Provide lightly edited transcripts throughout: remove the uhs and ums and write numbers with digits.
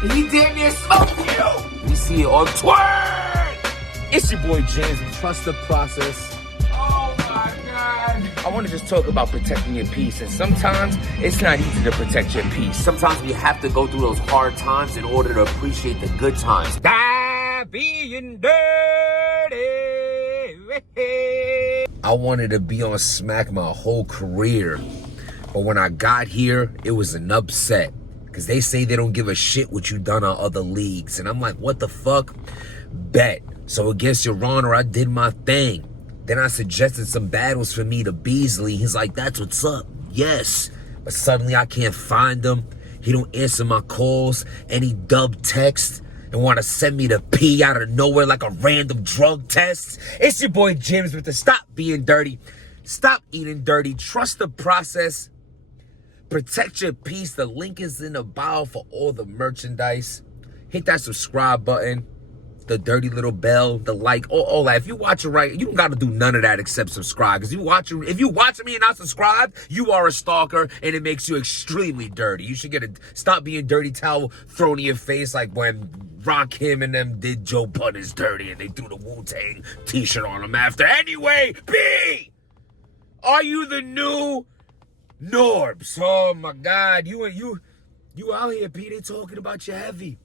He damn near smoked you. We see it on Twitter. It's your boy James. Trust the process. Oh my God. I want to just talk about protecting your peace. And sometimes it's not easy to protect your peace. Sometimes you have to go through those hard times in order to appreciate the good times. Die being dirty. I wanted to be on Smack my whole career. But when I got here, it was an upset. Because they say they don't give a shit what you done on other leagues. And I'm like, what the fuck? Bet. So against Your Honor, I did my thing. Then I suggested some battles for me to Beasley. He's like, that's what's up. Yes. But suddenly I can't find him. He don't answer my calls. Any dub text. And want to send me to pee out of nowhere like a random drug test. It's your boy James with the Stop Being Dirty. Stop eating dirty. Trust the process. Protect your peace. The link is in the bio for all the merchandise. Hit that subscribe button, the dirty little bell, the like, all that. If you watch it right, you don't got to do none of that except subscribe. Because if you watching me and not subscribe, you are a stalker and it makes you extremely dirty. You should get a Stop Being Dirty towel thrown in your face like when Rakim and them did Joe Budden's dirty and they threw the Wu-Tang t-shirt on him after. Anyway, B, are you the new NORBES? Oh my God, you out here, P. They talking about you heavy.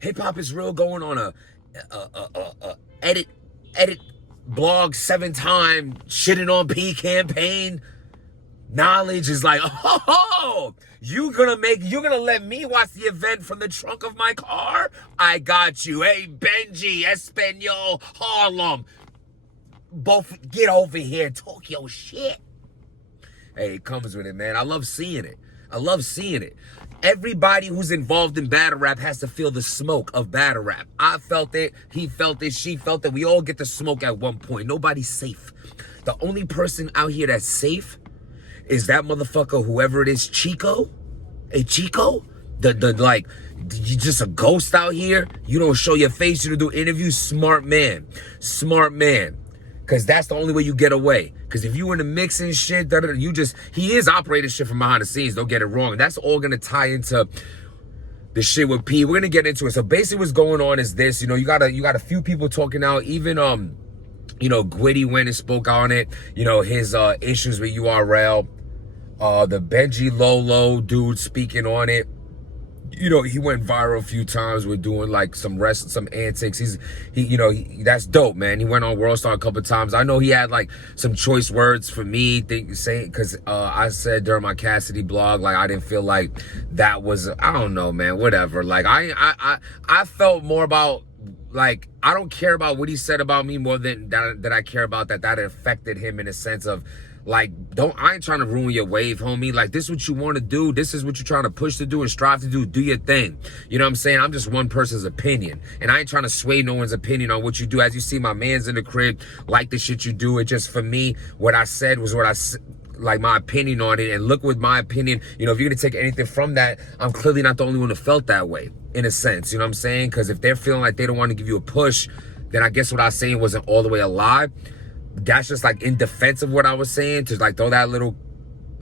Hip hop is real, going on a edit blog 7-time shitting on P campaign. Knowledge is like, oh, you're gonna let me watch the event from the trunk of my car? I got you. Hey, Benji, Espanol, Harlem, both get over here, talk your shit. Hey, it comes with it, man. I love seeing it. I love seeing it. Everybody who's involved in battle rap has to feel the smoke of battle rap. I felt it. He felt it. She felt it. We all get the smoke at one point. Nobody's safe. The only person out here that's safe is that motherfucker, whoever it is, Chico. Hey, Chico? Like, you just a ghost out here? You don't show your face. You don't do interviews? Smart man. Smart man. Because that's the only way you get away. Because if you in the mix and shit, he is operating shit from behind the scenes. Don't get it wrong. That's all going to tie into the shit with P. We're going to get into it. So basically what's going on is this. You know, you got a few people talking out. Even, Gwitty went and spoke on it. You know, his issues with URL. The Benji Lolo dude speaking on it. You know, he went viral a fefew times with doing like some antics. That's dope, man. He went on World Star a couple of times. I know he had like some choice words for me, because I said during my Cassidy blog, like I didn't feel like that was, I don't know, man, whatever. Like I felt more about, like, I don't care about what he said about me more than that I care about that affected him in a sense of, like, I ain't trying to ruin your wave, homie. Like, this is what you want to do. This is what you're trying to push to do and strive to do. Do your thing. You know what I'm saying? I'm just one person's opinion. And I ain't trying to sway no one's opinion on what you do. As you see, my man's in the crib, like the shit you do. It just, for me, what I said was what I like my opinion on it. And look with my opinion, you know, if you're going to take anything from that, I'm clearly not the only one who felt that way, in a sense. You know what I'm saying? Because if they're feeling like they don't want to give you a push, then I guess what I was saying wasn't all the way alive. That's just like in defense of what I was saying, to like throw that little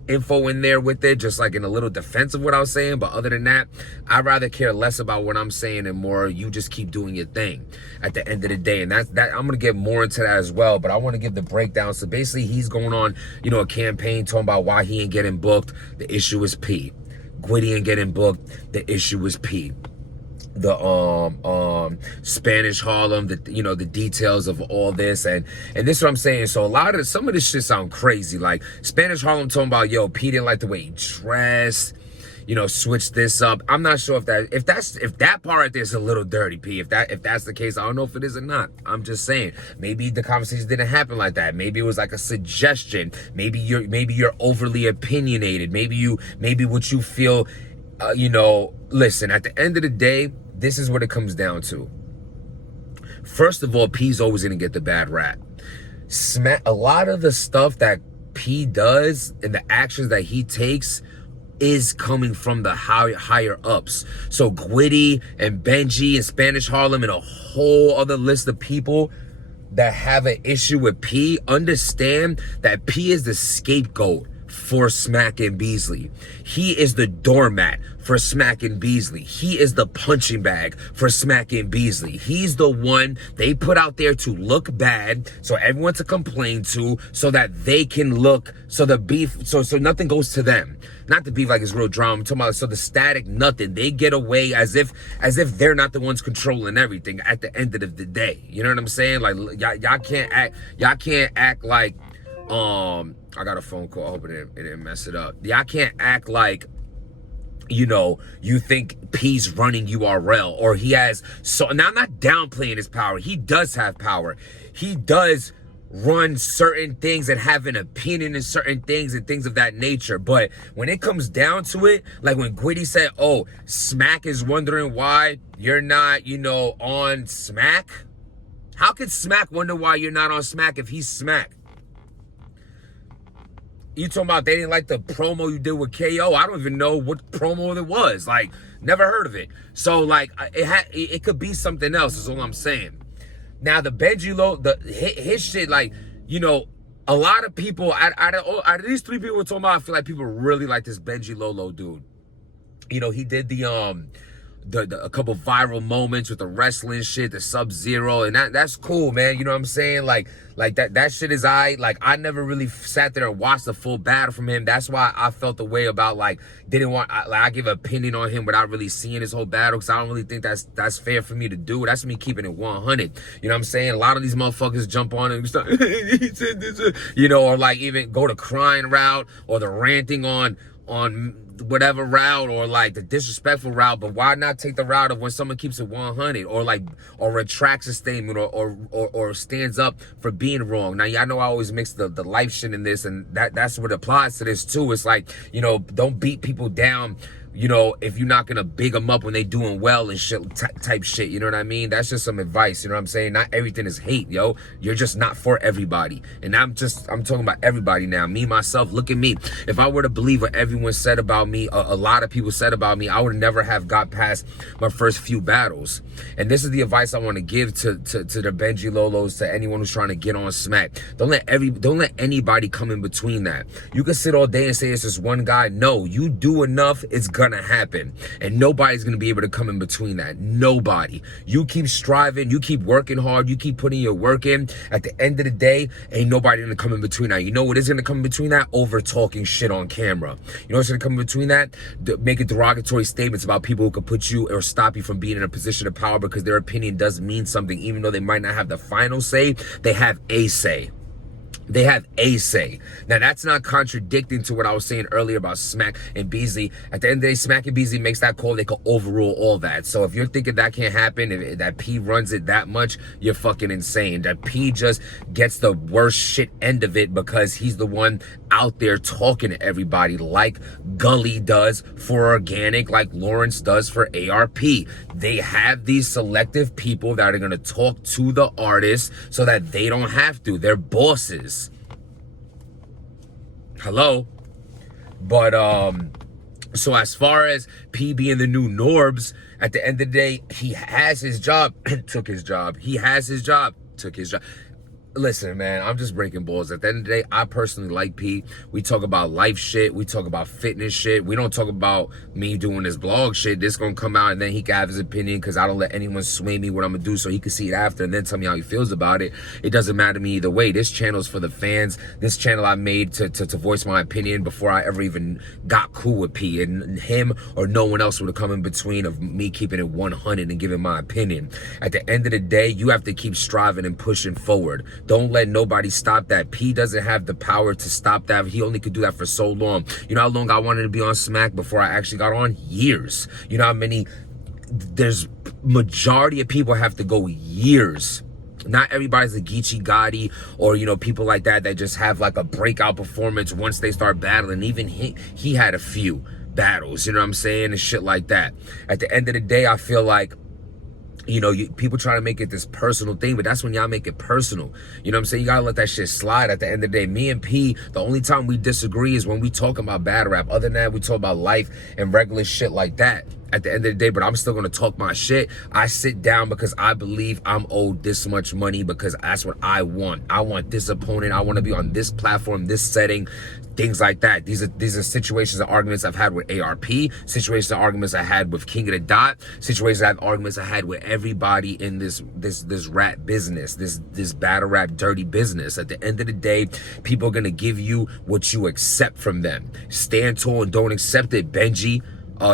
info in there with it, just like in a little defense of what I was saying. But other than that, I'd rather care less about what I'm saying and more you just keep doing your thing at the end of the day. And that I'm gonna get more into that as well, but I want to give the breakdown. So basically he's going on, you know, a campaign talking about why he ain't getting booked. The issue is P. Gwitty ain't getting booked. The issue is P. The Spanish Harlem, the details of all this, and this is what I'm saying. So some of this shit sound crazy. Like Spanish Harlem talking about, yo, P didn't like the way he dressed, you know, switch this up. I'm not sure if that part right there is a little dirty, P. If that's the case, I don't know if it is or not. I'm just saying, maybe the conversation didn't happen like that. Maybe it was like a suggestion. Maybe you're overly opinionated. Maybe what you feel, listen, at the end of the day, this is what it comes down to. First of all, P's always going to get the bad rap. A lot of the stuff that P does and the actions that he takes is coming from the higher ups. So Gwitty and Benji and Spanish Harlem and a whole other list of people that have an issue with P understand that P is the scapegoat for Smack and Beasley. He is the doormat for Smack and Beasley. He is the punching bag for Smack and Beasley. He's the one they put out there to look bad, so everyone to complain to, so that they can look, so the beef, so nothing goes to them. Not the beef like it's real drama. I'm talking about, so the static, nothing. They get away as if they're not the ones controlling everything at the end of the day. You know what I'm saying? Like, y'all can't act like, I got a phone call. I hope it didn't mess it up. Y'all can't act like, you know, you think P's running URL, or he has, so now I'm not downplaying his power. He does have power. He does run certain things and have an opinion in certain things and things of that nature. But when it comes down to it, like when Gwitty said, oh, Smack is wondering why you're not, you know, on Smack. How could Smack wonder why you're not on Smack if he's Smack? You talking about they didn't like the promo you did with KO? I don't even know what promo it was. Like, never heard of it. So, like, it could be something else is all I'm saying. Now, the Benji his shit, like, you know, a lot of people, out of these three people we're talking about, I feel like people really like this Benji Lolo dude. You know, he did a couple viral moments with the wrestling shit, the Sub-Zero, and that's cool, man. You know what I'm saying? Like that shit is I never really sat there and watched the full battle from him. That's why I felt the way about, like, I give an opinion on him without really seeing his whole battle, because I don't really think that's fair for me to do. That's me keeping it 100. You know what I'm saying? A lot of these motherfuckers jump on and start, you know, or like even go the crying route or the ranting on whatever route, or like the disrespectful route. But why not take the route of when someone keeps it 100, or retracts a statement, or stands up for being wrong? Now, y'all know I always mix the life shit in this, and that's what applies to this too. It's like, you know, don't beat people down, you know, if you're not gonna big them up when they doing well and shit, type shit, you know what I mean? That's just some advice, you know what I'm saying? Not everything is hate, yo. You're just not for everybody. And I'm talking about everybody now. Me, myself, look at me. If I were to believe what everyone said about me, a lot of people said about me, I would never have got past my first few battles. And this is the advice I want to give to the Benji Lolos, to anyone who's trying to get on Smack. Don't let anybody come in between that. You can sit all day and say it's just one guy. No, you do enough, it's gonna happen, and nobody's gonna be able to come in between that. Nobody. You keep striving, you keep working hard, you keep putting your work in. At the end of the day, ain't nobody gonna come in between that. You know what is gonna come in between that? Over talking shit on camera. You know what's gonna come in between that? Making derogatory statements about people who could put you or stop you from being in a position of power, because their opinion does mean something. Even though they might not have the final say, they have a say. They have a say. Now, that's not contradicting to what I was saying earlier about Smack and Beasley. At the end of the day, Smack and Beasley makes that call. They can overrule all that. So if you're thinking that can't happen, if that P runs it that much, you're fucking insane. That P just gets the worst shit end of it because he's the one out there talking to everybody, like Gully does for Organic, like Lawrence does for ARP. They have these selective people that are going to talk to the artists so that they don't have to. They're bosses. Hello. But so as far as P being the new Norbes, at the end of the day, he has his job, took his job. He has his job, took his job. Listen, man, I'm just breaking balls. At the end of the day, I personally like P. We talk about life shit. We talk about fitness shit. We don't talk about me doing this blog shit. This gonna come out and then he can have his opinion, because I don't let anyone sway me what I'm gonna do, so he can see it after and then tell me how he feels about it. It doesn't matter to me either way. This channel is for the fans. This channel I made to voice my opinion before I ever even got cool with P. And him or no one else would have come in between of me keeping it 100 and giving my opinion. At the end of the day, you have to keep striving and pushing forward. Don't let nobody stop that. P doesn't have the power to stop that. He only could do that for so long. You know how long I wanted to be on Smack before I actually got on? Years. You know how many, there's majority of people have to go years. Not everybody's a Geechee Gotti or, you know, people like that just have like a breakout performance once they start battling. Even he had a few battles, you know what I'm saying, and shit like that. At the end of the day, I feel like, you know, people try to make it this personal thing, but that's when y'all make it personal. You know what I'm saying? You gotta let that shit slide. At the end of the day, me and P, the only time we disagree is when we talk about battle rap. Other than that, we talk about life and regular shit like that. at the end of the day, but I'm still gonna talk my shit. I sit down because I believe I'm owed this much money because that's what I want. I want this opponent. I want to be on this platform, this setting, things like that. These are situations and arguments I've had with ARP, situations and arguments I had with King of the Dot, situations and arguments I had with everybody in this rap business, this battle rap dirty business. At the end of the day, people are gonna give you what you accept from them. Stand tall and don't accept it, Benji.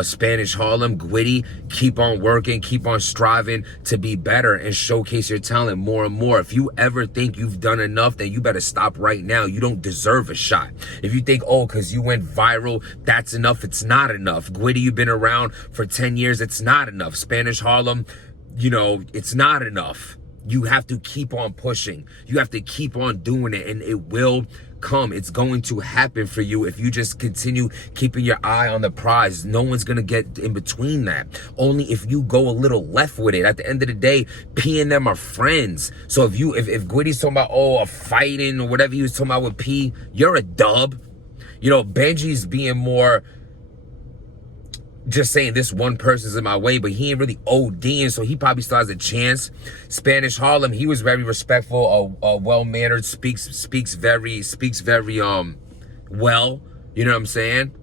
Spanish Harlem, Gwitty, keep on working, keep on striving to be better and showcase your talent more and more. If you ever think you've done enough, then you better stop right now. You don't deserve a shot. If you think, oh, because you went viral, that's enough, it's not enough. Gwitty, you've been around for 10 years, it's not enough. Spanish Harlem, you know, it's not enough. You have to keep on pushing. You have to keep on doing it, and it will come. It's going to happen for you if you just continue keeping your eye on the prize. No one's gonna get in between that. Only if you go a little left with it. At the end of the day, P and them are friends. So if Gwitty's talking about, oh, a fighting or whatever he was talking about with P, you're a dub. You know, Benji's being more just saying this one person's in my way, but he ain't really ODing, so he probably still has a chance. Spanish Harlem, he was very respectful, well-mannered, speaks very well. You know what I'm saying?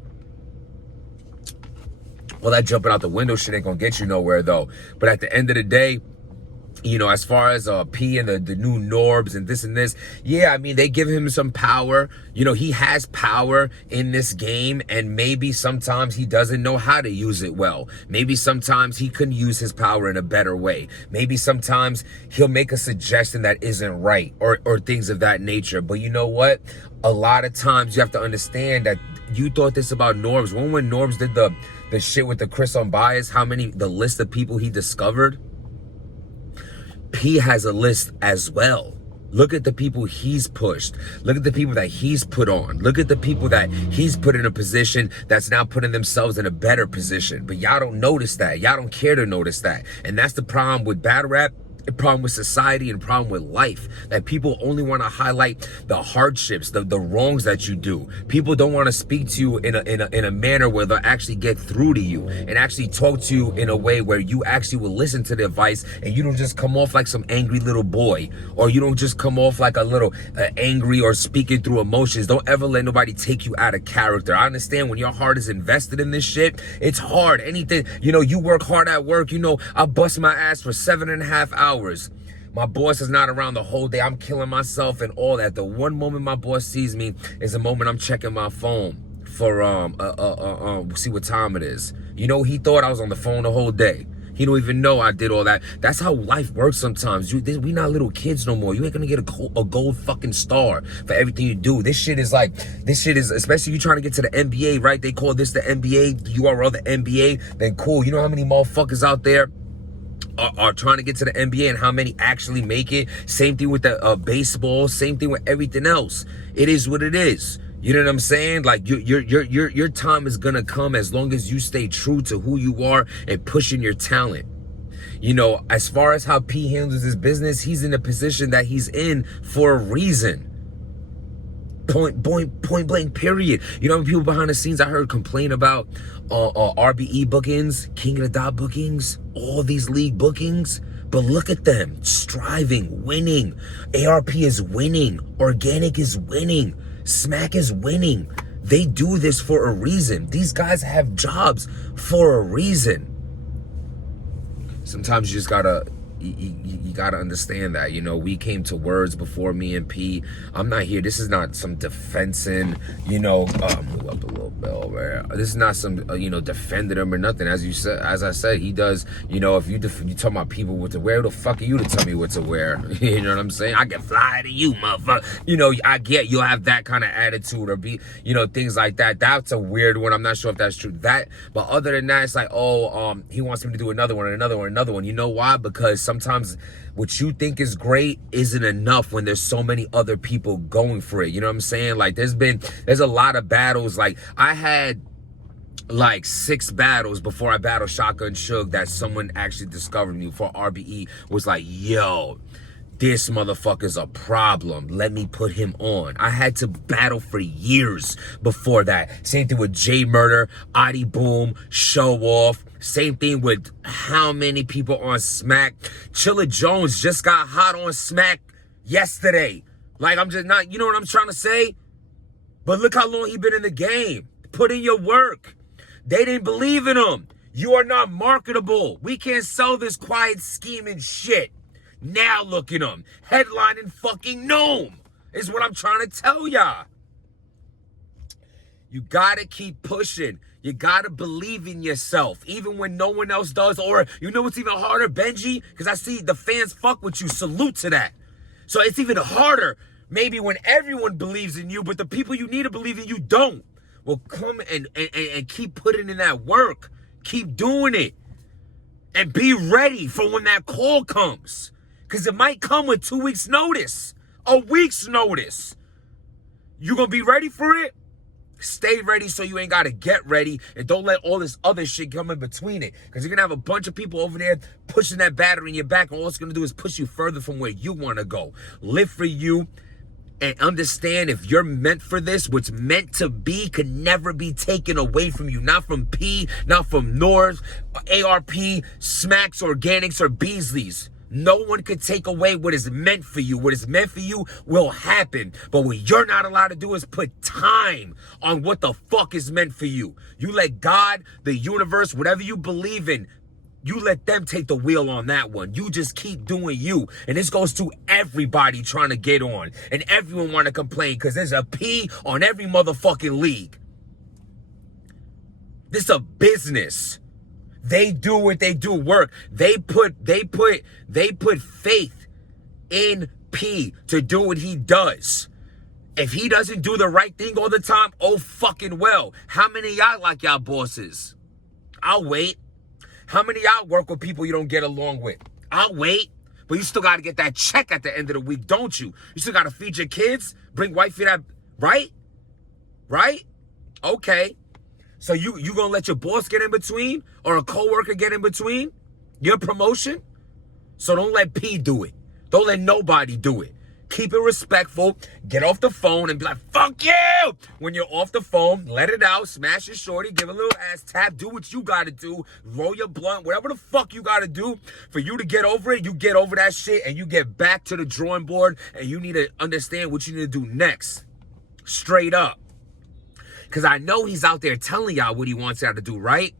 Well, that jumping out the window shit ain't gonna get you nowhere though. But at the end of the day, you know, as far as P and the new Norbes and this, yeah, I mean, they give him some power. You know, he has power in this game, and maybe sometimes he doesn't know how to use it well. Maybe sometimes he can use his power in a better way. Maybe sometimes he'll make a suggestion that isn't right or things of that nature. But you know what? A lot of times you have to understand that you thought this about Norbes. When Norbes did the shit with the Chris Unbiased, the list of people he discovered, P has a list as well. Look at the people he's pushed. Look at the people that he's put on. Look at the people that he's put in a position that's now putting themselves in a better position. But y'all don't notice that. Y'all don't care to notice that. And that's the problem with battle rap, the problem with society, and the problem with life, that people only want to highlight the hardships, the wrongs that you do. People don't want to speak to you in a manner where they'll actually get through to you and actually talk to you in a way where you actually will listen to the advice, and you don't just come off like some angry little boy, or you don't just come off like a little angry or speaking through emotions. Don't ever let nobody take you out of character. I understand when your heart is invested in this shit, it's hard. Anything, you know, you work hard at work. You know, I bust my ass for 7.5 hours. My boss is not around the whole day. I'm killing myself and all that. The one moment my boss sees me is the moment I'm checking my phone for see what time it is. You know, he thought I was on the phone the whole day. He don't even know I did all that. That's how life works sometimes. We not little kids no more. You ain't gonna get a gold fucking star for everything you do. This shit is, especially you trying to get to the NBA, right? They call this the NBA. You are the NBA. Then cool. You know how many motherfuckers out there are trying to get to the NBA and how many actually make it? Same thing with the baseball. Same thing with everything else. It is what it is. You know what I'm saying? Like your time is gonna come as long as you stay true to who you are and pushing your talent. You know, as far as how P handles his business, he's in a position that he's in for a reason. Point blank, period. You know, people behind the scenes I heard complain about RBE bookings, King of the Dot bookings, all these league bookings. But look at them, striving, winning. ARP is winning. Organic is winning. Smack is winning. They do this for a reason. These guys have jobs for a reason. Sometimes you just gotta you gotta understand that, you know, we came to words before, me and P. I'm not here. This is not some defensing, you know, move up a little bit over. This is not some, you know, defending him or nothing. As you said, as I said, he does, you know, if you talk about people what to wear, who the fuck are you to tell me what to wear? You know what I'm saying? I can fly to you, motherfucker. You know, I get you'll have that kind of attitude or be, you know, things like that. That's a weird one. I'm not sure if that's true. But other than that, it's like, oh, he wants me to do another one and another one and another one. You know why? Because sometimes what you think is great isn't enough when there's so many other people going for it. You know what I'm saying? Like there's a lot of battles. Like I had like 6 battles before I battled Shotgun Suge that someone actually discovered me for RBE was like, yo, this motherfucker's a problem. Let me put him on. I had to battle for years before that. Same thing with J Murder, Adi Boom, Show Off. Same thing with how many people on Smack. Chilla Jones just got hot on Smack yesterday. Like, I'm just not, you know what I'm trying to say? But look how long he been in the game. Put in your work. They didn't believe in him. You are not marketable. We can't sell this quiet scheming shit. Now look at him. Headlining fucking Gnome is what I'm trying to tell y'all. You gotta keep pushing. You gotta believe in yourself, even when no one else does. Or you know what's even harder, Benji? Because I see the fans fuck with you. Salute to that. So it's even harder, maybe when everyone believes in you, but the people you need to believe in you don't. Well, come and keep putting in that work. Keep doing it. And be ready for when that call comes. Because it might come with 2 weeks' notice. A week's notice. You gonna be ready for it? Stay ready so you ain't got to get ready, and don't let all this other shit come in between it, because you're going to have a bunch of people over there pushing that battery in your back, and all it's going to do is push you further from where you want to go. Live for you and understand if you're meant for this, what's meant to be can never be taken away from you. Not from P, not from NORBES, ARP, Smacks, Organics, or Beasley's. No one can take away what is meant for you. What is meant for you will happen. But what you're not allowed to do is put time on what the fuck is meant for you. You let God, the universe, whatever you believe in, you let them take the wheel on that one. You just keep doing you. And this goes to everybody trying to get on. And everyone want to complain because there's a P on every motherfucking league. This is a business. They do what they do, work. They put faith in P to do what he does. If he doesn't do the right thing all the time, oh fucking well. How many of y'all like y'all bosses? I'll wait. How many of y'all work with people you don't get along with? I'll wait. But you still got to get that check at the end of the week, don't you? You still got to feed your kids, bring wifey that, right? Right? Okay. So you gonna let your boss get in between, or a coworker get in between your promotion? So don't let P do it. Don't let nobody do it. Keep it respectful. Get off the phone and be like, fuck you! When you're off the phone, let it out, smash your shorty, give a little ass tap, do what you gotta do, roll your blunt, whatever the fuck you gotta do for you to get over it. You get over that shit and you get back to the drawing board, and you need to understand what you need to do next. Straight up. Because I know he's out there telling y'all what he wants y'all to do, right?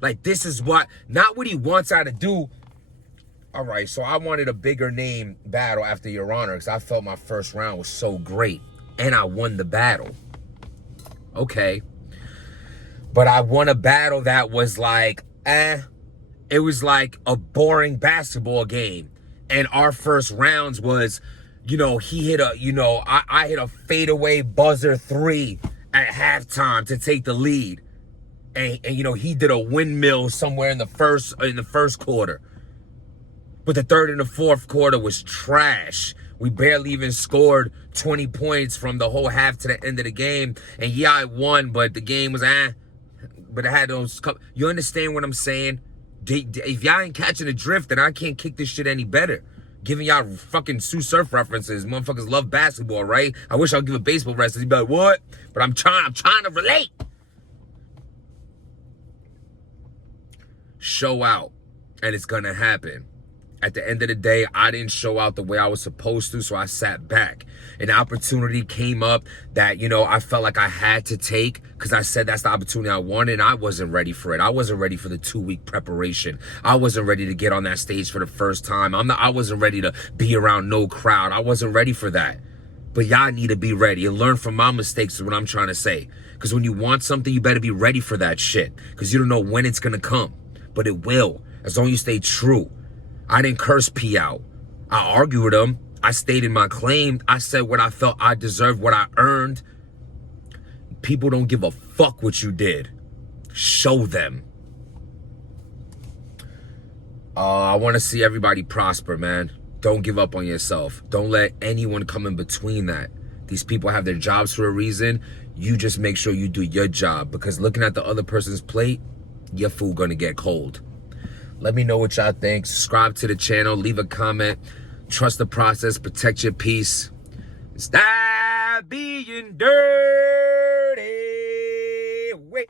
Like, this is what, not what he wants y'all to do. All right, so I wanted a bigger name battle after Your Honor, because I felt my first round was so great. And I won the battle. Okay. But I won a battle that was like, it was like a boring basketball game. And our first rounds was, you know, he hit a, you know, I hit a fadeaway buzzer 3 at halftime to take the lead. And you know, he did a windmill somewhere in the first quarter. But the third and the fourth quarter was trash. We barely even scored 20 points from the whole half to the end of the game. And yeah, I won, but the game was but it had those, you understand what I'm saying? If y'all ain't catching the drift, then I can't kick this shit any better. Giving y'all fucking Sue Surf references. Motherfuckers love basketball, right? I wish I'd give a baseball reference. You'd be like, what? But I'm trying to relate. Show out. And it's gonna happen. At the end of the day, I didn't show out the way I was supposed to, so I sat back. An opportunity came up that, you know, I felt like I had to take, because I said that's the opportunity I wanted, and I wasn't ready for it. I wasn't ready for the 2-week preparation. I wasn't ready to get on that stage for the first time. I wasn't ready to be around no crowd. I wasn't ready for that. But y'all need to be ready and learn from my mistakes is what I'm trying to say. Because when you want something, you better be ready for that shit. Because you don't know when it's going to come. But it will, as long as you stay true. I didn't curse P out. I argued with him. I stated my claim. I said what I felt I deserved, what I earned. People don't give a fuck what you did. Show them. I want to see everybody prosper, man. Don't give up on yourself. Don't let anyone come in between that. These people have their jobs for a reason. You just make sure you do your job, because looking at the other person's plate, your food gonna get cold. Let me know what y'all think. Subscribe to the channel. Leave a comment. trust the process, protect your peace. Stop being dirty. Wait.